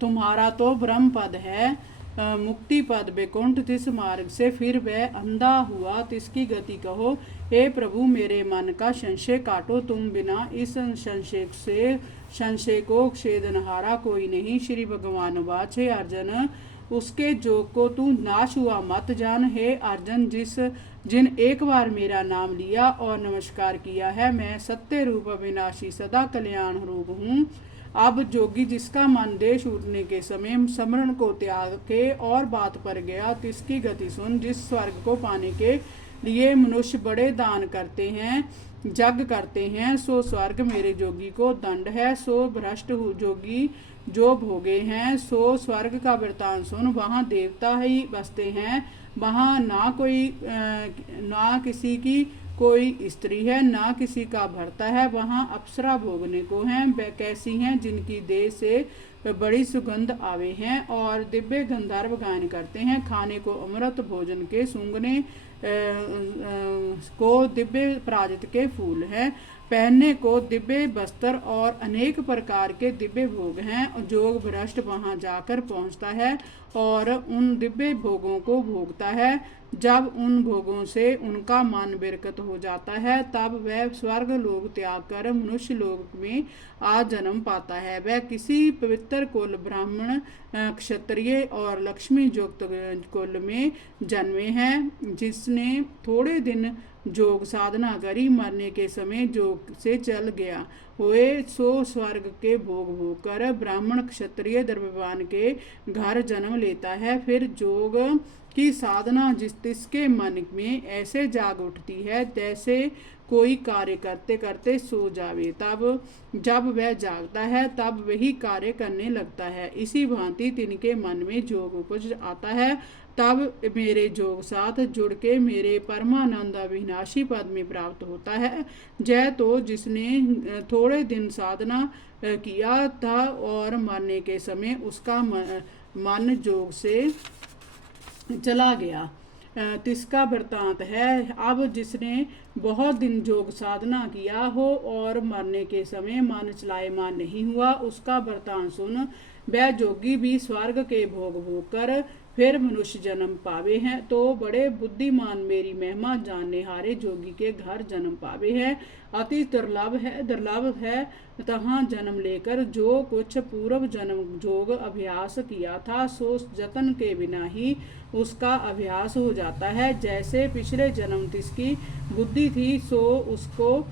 तुम्हारा तो ब्रह्म पद है, मुक्ति पद वैकुंठ, तिस मार्ग से फिर वह अंधा हुआ तिसकी गति कहो। हे प्रभु मेरे मन का संशय काटो तुम, बिना इस संशय को छेदनहारा कोई नहीं। श्री भगवान वाच, हे अर्जन उसके जोग को तू नाश हुआ मत जान। हे अर्जन जिन एक बार मेरा नाम लिया और नमस्कार किया है, मैं सत्य रूप अविनाशी सदा कल्याण रूप हूँ। अब जोगी जिसका मन देश उठने के समय स्मरण को त्याग के और बात पर गया, तिसकी गति सुन। जिस स्वर्ग को पाने के लिए मनुष्य बड़े दान करते हैं, जग करते हैं, सो स्वर्ग मेरे जोगी को दंड है। सो भ्रष्ट जोगी जो भोगे हैं, सो स्वर्ग का वृतांत सुन। वहाँ देवता ही बसते हैं, वहाँ ना किसी की कोई स्त्री है, ना किसी का भरता है। वहाँ अप्सरा भोगने को हैं, वे कैसी हैं जिनकी देह से बड़ी सुगंध आवे हैं, और दिव्य गंधर्व गायन करते हैं। खाने को अमृत, भोजन के सूंघने को दिव्य प्राजित के फूल हैं, पहनने को दिव्य वस्त्र और अनेक प्रकार के दिव्य भोग हैं। जोग भ्रष्ट वहाँ जाकर पहुँचता है और उन दिव्य भोगों को भोगता है। जब उन भोगों से उनका मन विरक्त हो जाता है, तब वह स्वर्ग लोक त्याग कर मनुष्य लोक में आ जन्म पाता है। वह किसी पवित्र कुल, ब्राह्मण, क्षत्रिय और लक्ष्मी युक्त कुल में जन्मे हैं। जिसने थोड़े दिन जोग साधना करी, मरने के समय जोग से चल गया हुए, सो स्वर्ग के भोग भोग कर ब्राह्मण, क्षत्रिय, द्रव्यवान के घर जन्म लेता है। फिर जोग की साधना तिसके मन में ऐसे जाग उठती है जैसे कोई कार्य करते करते सो जावे। तब जब वह जागता है तब वही कार्य करने लगता है। इसी भांति तिनके मन में जोग उपज आता है, तब मेरे जोग साथ जुड़ के मेरे परमानंद अविनाशी पद में प्राप्त होता है। जय तो जिसने थोड़े दिन साधना किया था और मरने के समय उसका मन जोग से चला गया, तिसका वृतांत है। अब जिसने बहुत दिन जोग साधना किया हो और मरने के समय मन चलायमान नहीं हुआ, उसका वृतांत सुन। वह जोगी भी स्वर्ग के भोग भोग कर फिर मनुष्य जन्म पावे हैं, तो बड़े बुद्धिमान मेरी महिमा जानने हारे जोगी के घर जन्म पावे हैं। अति दुर्लभ है तहाँ जन्म लेकर जो कुछ पूर्व जन्म जोग अभ्यास किया था, सो जतन के बिना ही उसका अभ्यास हो जाता है। जैसे पिछले जन्म तिसकी बुद्धि थी, सो उसको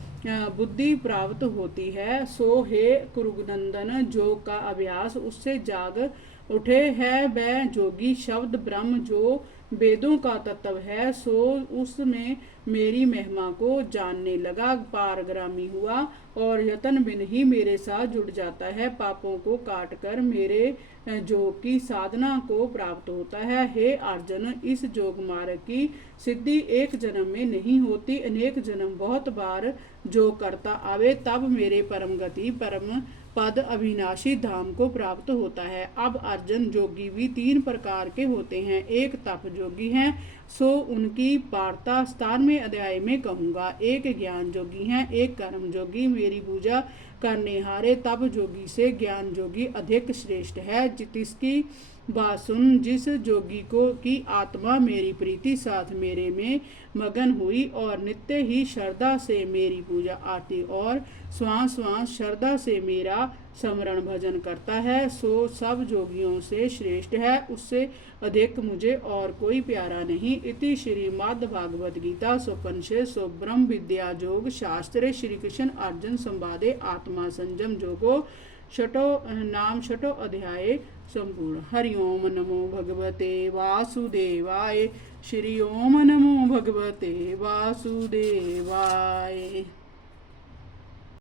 बुद्धि प्राप्त होती है। सो हे कुरुनंदन, जोग का अभ्यास उससे जाग उठे है। वह जोगी शब्द ब्रह्म जो वेदों का तत्व है, सो उसमें मेरी महिमा को जानने लगा, पारगामी हुआ और यतन बिन ही मेरे साथ जुड़ जाता है। पापों को काट कर मेरे जोग की साधना को प्राप्त होता है। हे अर्जुन, इस जोग मार्ग की सिद्धि एक जन्म में नहीं होती, अनेक जन्म बहुत बार जो करता आवे, तब मेरे परम गति परम पद अविनाशी धाम को प्राप्त होता है। अब अर्जुन, जोगी भी तीन प्रकार के होते हैं। एक तप जोगी हैं, सो उनकी वार्ता 17वें अध्याय में कहूँगा। एक ज्ञान जोगी हैं, एक कर्म जोगी, मेरी पूजा करने हारे तप जोगी से ज्ञान जोगी अधिक श्रेष्ठ है। जिसकी बात सुन, जिस जोगी को की आत्मा मेरी प्रीति साथ मेरे में मगन हुई और नित्य ही श्रद्धा से मेरी पूजा आरती और श्वास श्वास श्रद्धा से मेरा स्मरण भजन करता है, सो सब जोगियों से श्रेष्ठ है। उससे अधिक मुझे और कोई प्यारा नहीं। इति श्रीमद् भागवत गीता सोपनिषद सो ब्रह्म विद्या योग शास्त्रे श्री कृष्ण अर्जुन संवादे आत्मा संयम जोगो छठो अध्याय संपूर्ण। हरि ओम नमो भगवते वासुदेवाय। श्री ओम नमो भगवते वासुदेवाय।